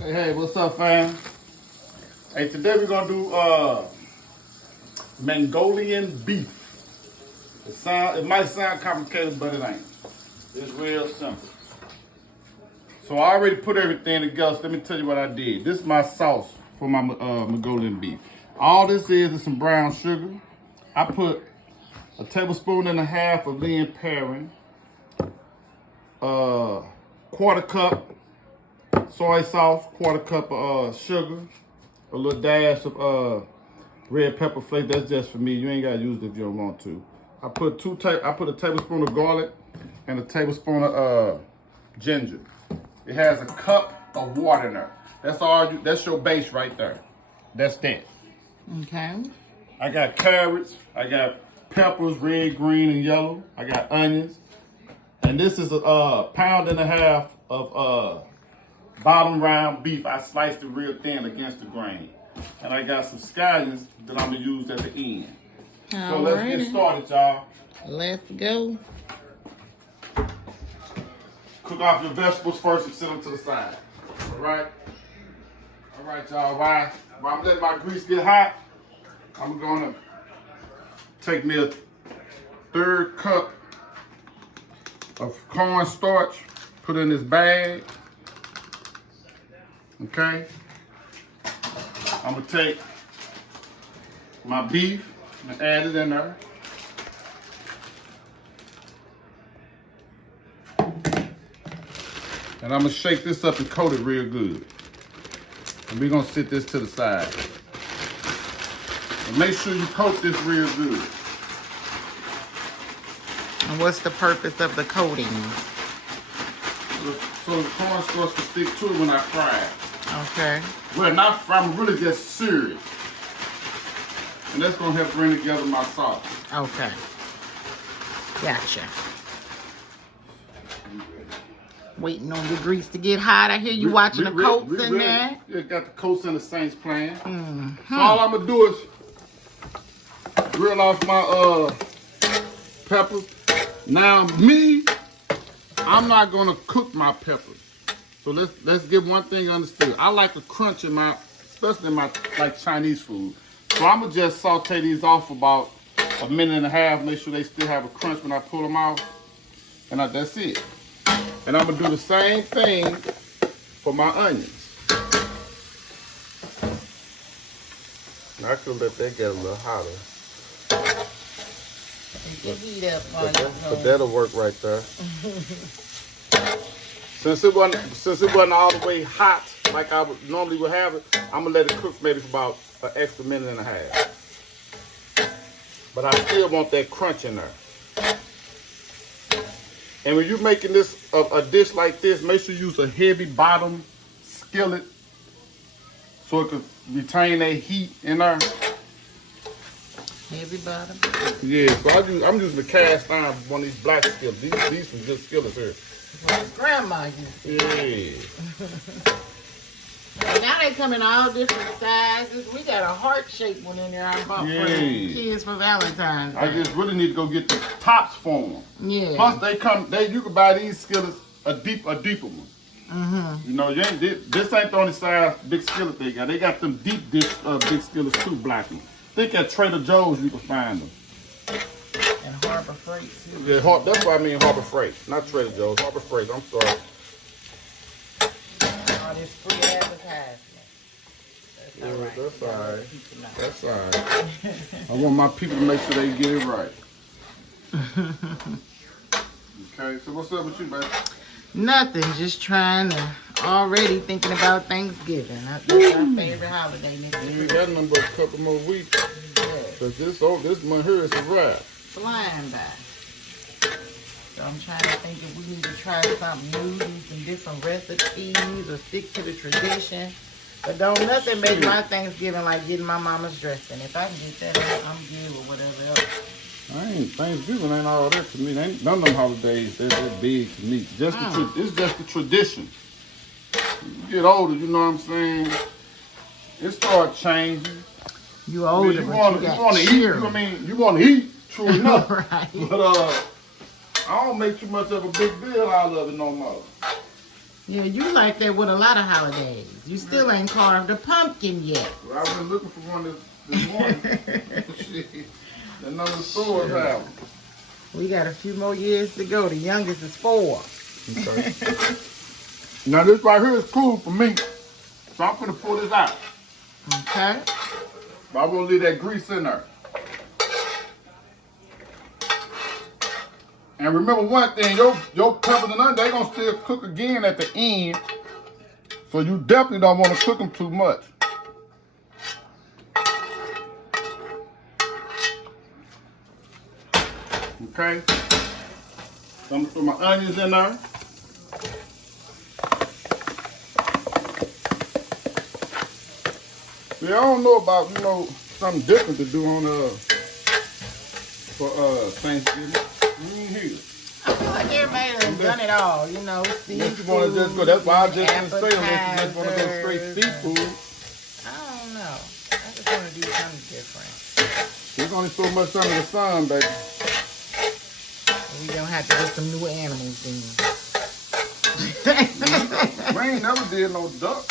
Hey, what's up, fam? Hey, today we're gonna do Mongolian beef. It might sound complicated, but it ain't. It's real simple. So I already put everything together. So let me tell you what I did. This is my sauce for my Mongolian beef. All this is some brown sugar. I put a tablespoon and a half of lean paring, quarter cup soy sauce, quarter cup of sugar, a little dash of red pepper flakes. That's just for me. You ain't gotta use it if you don't want to. I put a tablespoon of garlic and a tablespoon of ginger. It has a cup of water in there. That's all. That's your base right there. That's that. Okay. I got carrots. I got peppers, red, green, and yellow. I got onions. And this is a pound and a half of bottom round beef. I sliced it real thin against the grain. And I got some scallions that I'm gonna use at the end. So let's get started, y'all. Let's go. Cook off your vegetables first and set them to the side. All right? All right, y'all. While I'm letting my grease get hot, I'm gonna take me a third cup of corn starch, put it in this bag. Okay? I'm gonna take my beef and add it in there. And I'm gonna shake this up and coat it real good. And we're gonna sit this to the side. And make sure you coat this real good. And what's the purpose of the coating? So the corn starch can stick to it when I fry it. Okay. Well, not fry, I'm really just sear it. And that's gonna help bring together my sauce. Okay. Gotcha. Waiting on the grease to get hot. I hear you watching the coats in there. Yeah, got the coats in the Saints playing. So all I'm gonna do is grill off my peppers. Now I'm not gonna cook my peppers. So let's get one thing understood. I like a crunch in my, especially in my like Chinese food. So I'm gonna just saute these off for about a minute and a half. Make sure they still have a crunch when I pull them off. And that's it. And I'm gonna do the same thing for my onions. I could let that get a little hotter. Get heat up, but that'll work right there. Since it wasn't all the way hot like I normally would have it, I'm gonna let it cook maybe for about an extra minute and a half. But I still want that crunch in there. And when you're making this a dish like this, make sure you use a heavy bottom skillet so it can retain that heat in there. Heavy bottom? Yeah, so I'm using the cast iron, one of these black skillets. These some good skillets here. Well, grandma used to. Yeah. And now they come in all different sizes. We got a heart-shaped one in there I bought for the kids for Valentine's Day. I just really need to go get the tops for them. Yeah. Plus, you can buy these skillets a deeper one. You know, this ain't the only size big skillet they got. They got them deep big skillets too, black ones. I think at Trader Joe's you can find them. And Harbor Freight too. Yeah, that's what I mean, Harbor Freight, not Trader Joe's. Harbor Freight. I'm sorry. All this free advertisement. That's all right. That's all right. That's all right. I want my people to make sure they get it right. Okay, so what's up with you, baby? Nothing, just trying to, already thinking about Thanksgiving. That's our favorite holiday next We year. got a number a couple more weeks. Cause this month here is a wrap. Flying by. So I'm trying to think if we need to try something new, do some different recipes, or stick to the tradition. But don't nothing make my Thanksgiving like getting my mama's dressing. If I can get that, I'm good with whatever else. Thanksgiving ain't all that to me. Ain't none of them holidays they're big to me. It's just the tradition. You get older, you know what I'm saying? It start changing. You older, you want to eat. You want to eat, true enough. Right. But I don't make too much of a big deal out of it no more. Yeah, you like that with a lot of holidays. You still ain't carved a pumpkin yet. Well, I was looking for one this morning. Shit. The number stores have. We got a few more years to go. The youngest is 4. Okay. Now this right here is cool for me. So I'm gonna pull this out. Okay. But I won't leave that grease in there. And remember one thing, your peppers and onions, they gonna still cook again at the end. So you definitely don't want to cook them too much. Okay. So I'm gonna throw my onions in there. Yeah, I don't know about, something different to do on for Thanksgiving. Here. I feel like everybody done done it all, seafood. If you want to just go, that's why I just didn't say unless you just want to go straight seafood. I don't know. I just want to do something different. There's only so much under the sun, baby. We don't have to get some new animals then. We ain't never did no duck.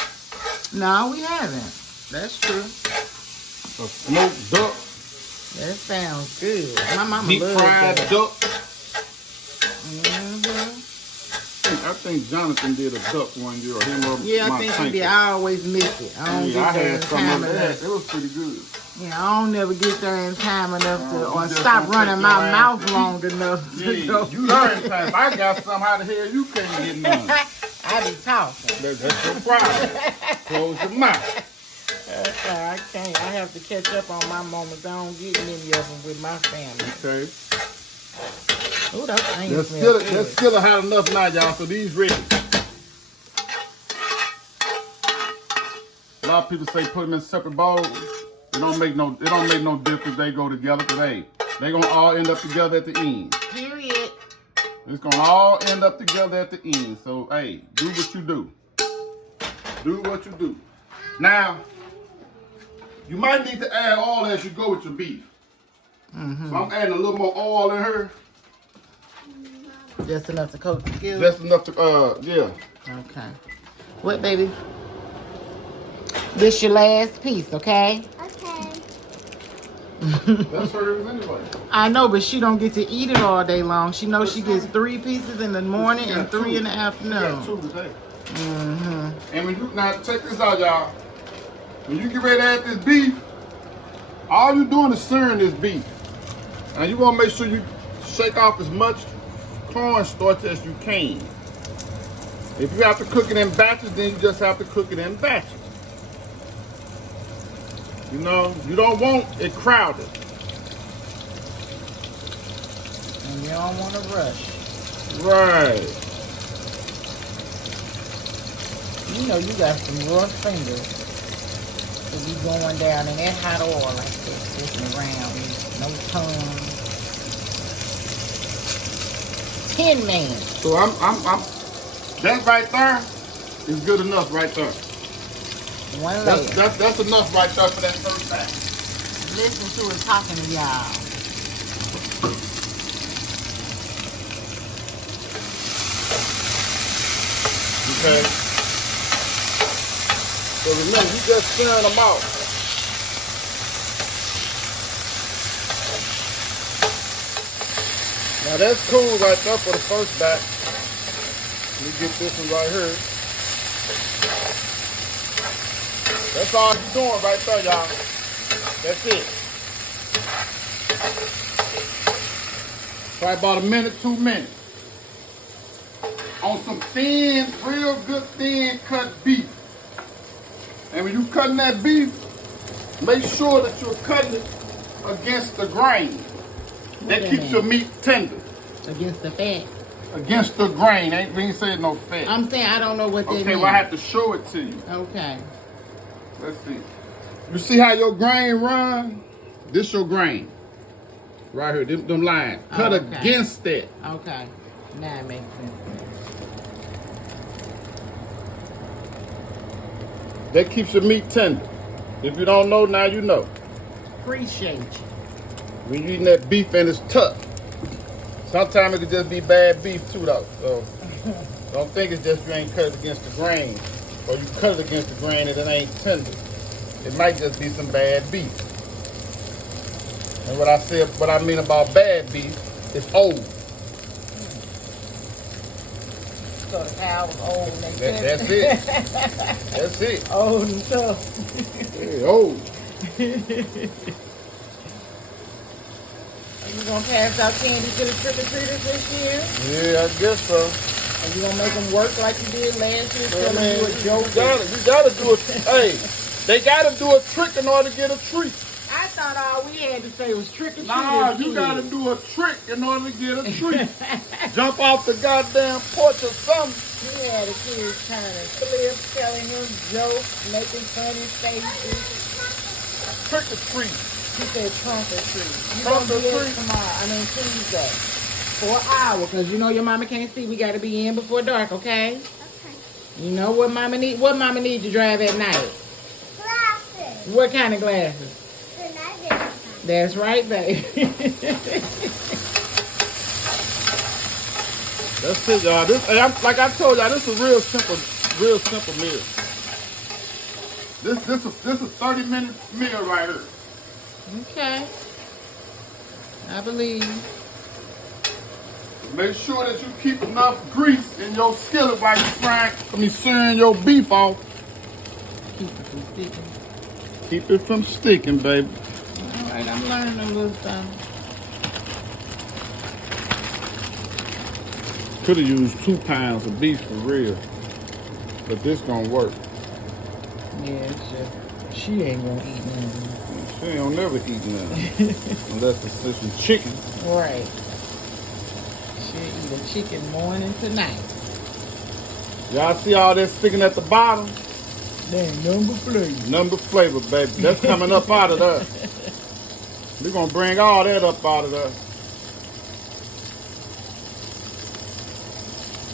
No, we haven't. That's true. A smoked duck. That sounds good. My mama Deep loves fried that. duck. Mm-hmm. I think Jonathan did a duck one year. Yeah, I think he did. I always miss it. I don't get there in time enough. It was pretty good. Yeah, I don't never get there in time enough to, or stop running my mouth long enough to go. You learn time. I got some, how the hell you can't get none? I be talking. That's your problem. Close your mouth. That's why I can't. I have to catch up on my moments. I don't get many of them with my family. Okay. Ooh, that's still hot enough now, y'all, so these ready. A lot of people say put them in separate bowls. It don't make no difference. They go together, because they gonna all end up together at the end. Period. It's gonna all end up together at the end. So hey, do what you do. Do what you do. Now, you might need to add oil as you go with your beef. Mm-hmm. So I'm adding a little more oil in here. Just enough to coat the skillet? Just enough to, yeah. Okay. What, baby? This your last piece, okay? Okay. That's hers anyway. I know, but she don't get to eat it all day long. She knows she gets 3 pieces in the morning and 3 in the afternoon. You got 2 today. Mm-hmm. And when you, now check this out, y'all. When you get ready to add this beef, all you doing is searing this beef. Now you want to make sure you shake off as much cornstarch as you can. If you have to cook it in batches, then you just have to cook it in batches. You don't want it crowded. And you don't want to rush. Right. You got some rough fingers to be going down in that hot oil like this, flipping around, no tongue. Tin man. So that right there is good enough right there. One layer. That's enough right there for that first time. Listen to it talking to y'all. Okay. So remember, you just stirring them out. Now that's cool right there for the first batch. Let me get this one right here. That's all you're doing right there, y'all. That's it. Probably about a minute, 2 minutes. On some thin, real good thin cut beef. And when you cutting that beef, make sure that you're cutting it against the grain. That keeps your meat tender. Against the fat. Against the grain. We ain't saying no fat. I'm saying I don't know what that means. Okay, well I have to show it to you. Okay. Let's see. You see how your grain run? This your grain. Right here, them lines. Cut against it. Okay. Now it makes sense. That keeps your meat tender. If you don't know, now you know. Appreciate you. When you eating that beef and it's tough. Sometimes it could just be bad beef too, though. So Don't think it's just you ain't cut it against the grain, or you cut it against the grain and it ain't tender. It might just be some bad beef. And what I mean about bad beef, it's old. So the cow was old and they That's it. That's it. Old and tough. Yeah, old. Are you gonna pass out candy to the trick-or-treaters this year? Yeah, I guess so. Are you gonna make them work like you did last year? Tell them you a joke. You gotta do it. Hey, they gotta do a trick in order to get a treat. I thought all we had to say was trick-or-treaters. Nah, you gotta do a trick in order to get a treat. Jump off the goddamn porch or something. He had the kids trying to flip, telling him jokes, making funny faces. Trick or treat. He said trunk or treat. You Trunk gonna or do treat? it tomorrow, Tuesday. For an hour, because you know your mama can't see. We gotta be in before dark, okay? Okay. You know what mama need? What mama need to drive at night? Glasses. What kind of glasses? Good night, That's right, babe. That's it, y'all. Like I told y'all, this is a real simple meal. This is a 30-minute meal right here. Okay. I believe. Make sure that you keep enough grease in your skillet while you're searing your beef off. Keep it from sticking. Keep it from sticking, baby. All right, I'm learning a little something. Could have used 2 pounds of beef for real, but this gonna work. Yeah, it's just, she ain't gonna eat nothing. She ain't gonna never eat nothing unless it's some chicken. Right. She'll eat a chicken morning to night. Y'all see all that sticking at the bottom? Then number flavor. Number flavor, baby. That's coming up out of there. We're gonna bring all that up out of there.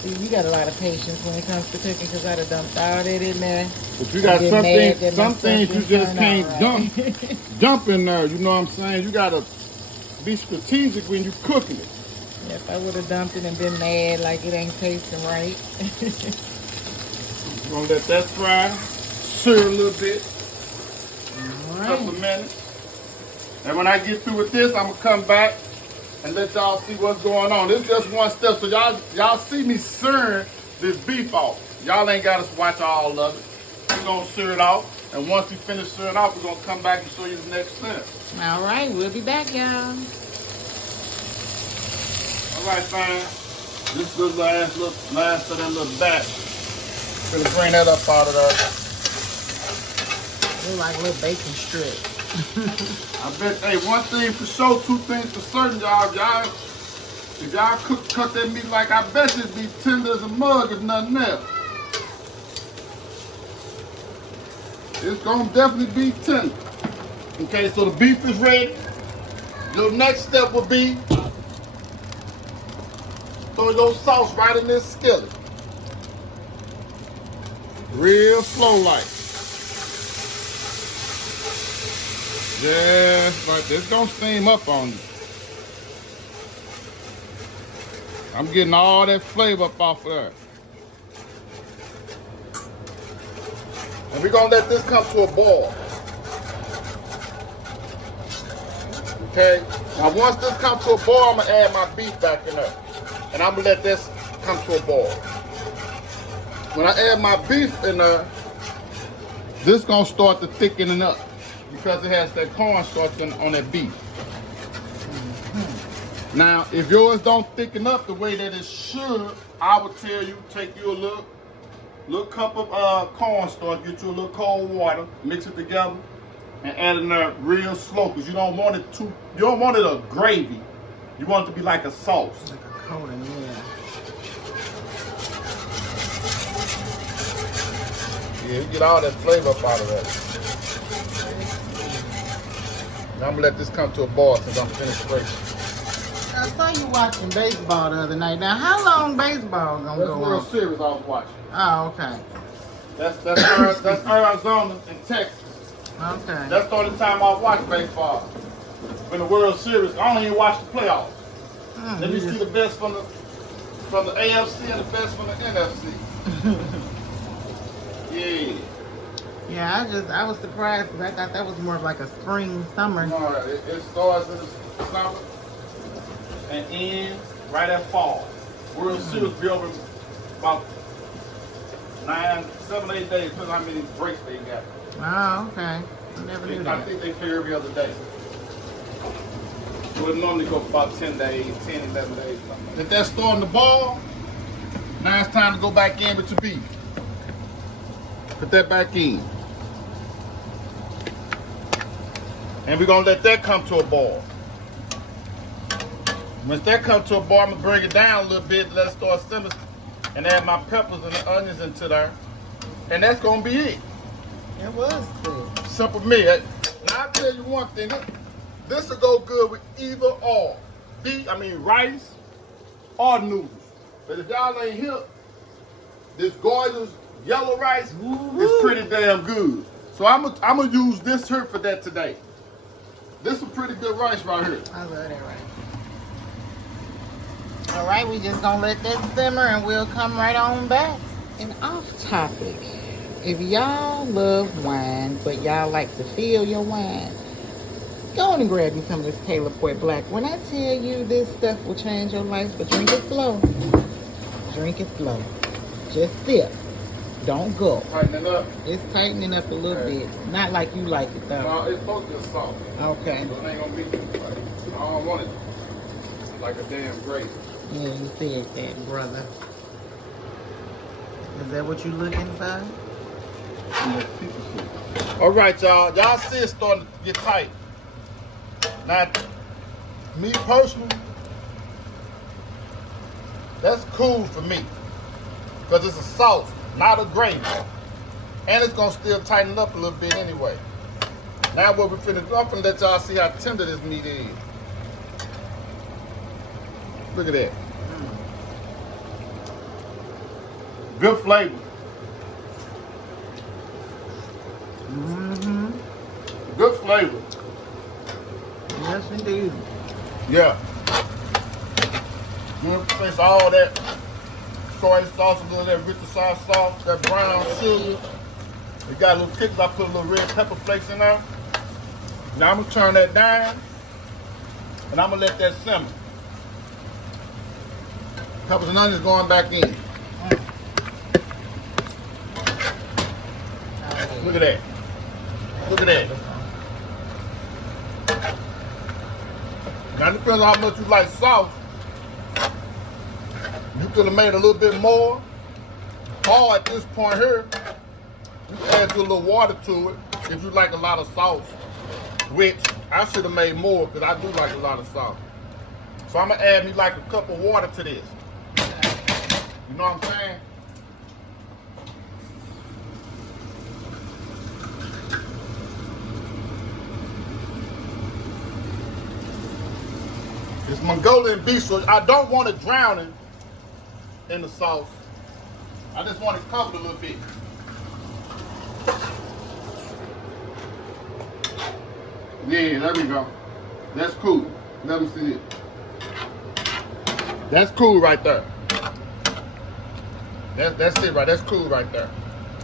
See, you got a lot of patience when it comes to cooking because I'd have dumped all that in there. But you got some things you just can't right. dump in there. You know what I'm saying? You gotta be strategic when you cooking it. If I would have dumped it and been mad like it ain't tasting right. We're gonna let that fry, sear a little bit, All couple right. of minutes. And when I get through with this, I'm gonna come back and let y'all see what's going on. This is just one step. So y'all see me searing this beef off. Y'all ain't gotta watch all of it. We're gonna sear it off. And once we finish searing off, we're gonna come back and show you the next step. All right, we'll be back, y'all. All right, fam. This good last of that little batch. Gonna bring that up out of there. Look like a little bacon strip. I bet, hey, one thing for sure, 2 things for certain, y'all. If y'all cut that meat like I bet it'd be tender as a mug if nothing else. It's gonna definitely be tender. Okay, so the beef is ready. Your next step will be throw your sauce right in this skillet. Real slow like. Just like this, gonna steam up on you. I'm getting all that flavor up off of there. And we're gonna let this come to a boil. Okay? Now once this comes to a boil, I'm gonna add my beef back in there. And I'm gonna let this come to a boil. When I add my beef in there, this gonna start to thickening up because it has that cornstarch on that beef. Now, if yours don't thicken up the way that it should, I would tell you take you a little cup of cornstarch, get you a little cold water, mix it together, and add it in there real slow because you don't want it a gravy. You want it to be like a sauce. Like a coating, yeah. Yeah, you get all that flavor up out of that. Now I'm gonna let this come to a boil since I'm finished scraping. I saw you watching baseball the other night. Now, how long baseball gonna That's go World on? Series I was watching. Oh, okay. That's Arizona and Texas. Okay. That's the only time I watch baseball. When the World Series, I don't even watch the playoffs. Let me see the best from from the AFC and the best from the NFC. Yeah. Yeah, I was surprised because I thought that was more of like a spring, summer. No, it starts in the summer and ends right at fall. World Series be over about 7, 8 days, depending on how many breaks they got. Oh, okay. I never knew I that. think they play every other day. It would normally go for about 10 days, 10, 11 days. If they're storing the ball, now it's time to go back in with your beef. Put that back in. And we're going to let that come to a boil. Once that comes to a boil, I'm going to bring it down a little bit, let it start simmering, and add my peppers and the onions into there. And that's going to be it. It was good. Simple meal. Now, I'll tell you one thing. This will go good with either or. Rice or noodles. But if y'all ain't here, this gorgeous yellow rice is pretty damn good. So I'm gonna use this here for that today. This is a pretty good rice right here. I love that rice. All right, we just gonna let that simmer and we'll come right on back. And off topic, if y'all love wine, but y'all like to fill your wine, go on and grab you some of this Taylor Port Black. When I tell you this stuff will change your life, but drink it slow. Drink it slow. Just sip. Don't go. Tightening up. It's tightening up a little bit. Not like you like it though. No, it's supposed to be soft. Okay. So it ain't gonna be too tight. I don't want it like a damn grape. Yeah, you said that, brother. Is that what you looking for? All right, y'all. Y'all see it's starting to get tight. Now, me personally, that's cool for me. Because it's a sauce, not a gravy. And it's going to still tighten up a little bit anyway. Now what we're finna do, I'm finna let y'all see how tender this meat is. Look at that. Good flavor. Mm-hmm. Good flavor. Yes, indeed. Yeah. Taste all that soy sauce, a little of that Worcestershire sauce, that brown sugar. It got a little kick. I put a little red pepper flakes in there. Now I'm gonna turn that down, and I'm gonna let that simmer. Peppers and onions going back in. Look at that. Look at that. Now it depends on how much you like sauce. You could have made a little bit more. Or at this point here, you can add a little water to it if you like a lot of sauce. Which I should have made more because I do like a lot of sauce. So I'm gonna add me like a cup of water to this. You know what I'm saying? It's Mongolian beef, so I don't want it drowning in the sauce. I just want it covered a little bit. Yeah, there we go. That's cool. Let me see it. That's cool right there. That's it right. That's cool right there.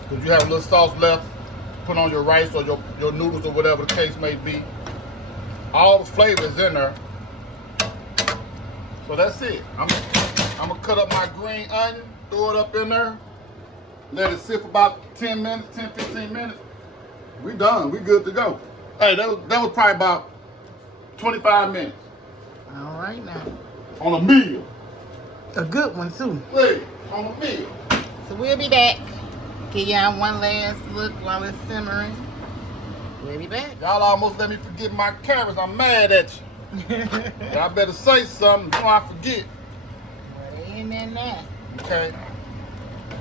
Because you have a little sauce left to put on your rice or your noodles or whatever the case may be. All the flavor is in there. So that's it. I'm gonna cut up my green onion, throw it up in there, let it sit for about 10 minutes, 10, 15 minutes. We done. We good to go. Hey, that was probably about 25 minutes. All right now. On a meal. A good one too. Wait, on a meal. So we'll be back. Give y'all one last look while it's simmering. We'll be back. Y'all almost let me forget my carrots. I'm mad at you. Y'all better say something before I forget. Well, they ain't in there. Okay.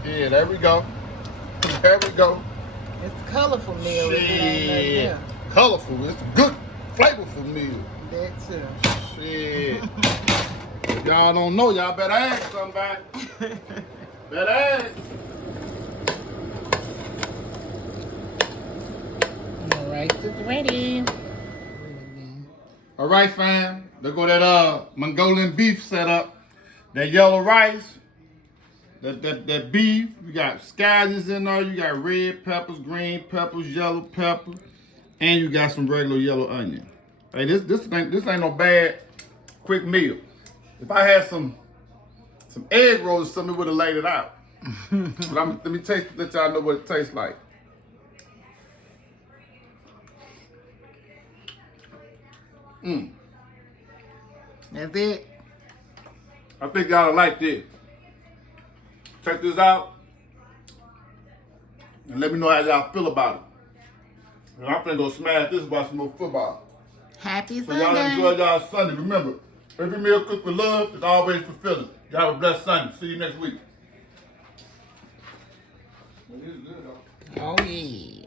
Yeah, there we go. There we go. It's colorful meal. Shit. Colorful. It's a good, flavorful meal. That too. Shit. If y'all don't know, y'all better ask somebody. Better ask. All right, it's ready. All right, fam. There go that Mongolian beef setup. that yellow rice, that beef. You got scallions in there. You got red peppers, green peppers, yellow pepper, and you got some regular yellow onion. Hey, this ain't no bad quick meal. If I had some egg rolls or something, it would have laid it out. But let me taste, let y'all know what it tastes like. That's it. I think y'all like this. Check this out. And let me know how y'all feel about it. And I'm finna go smash this about some more football. Happy So y'all Sunday. enjoy y'all Sunday. Remember, every meal cooked with love is always fulfilling. Y'all have a blessed Sunday. See you next week. Oh, yeah.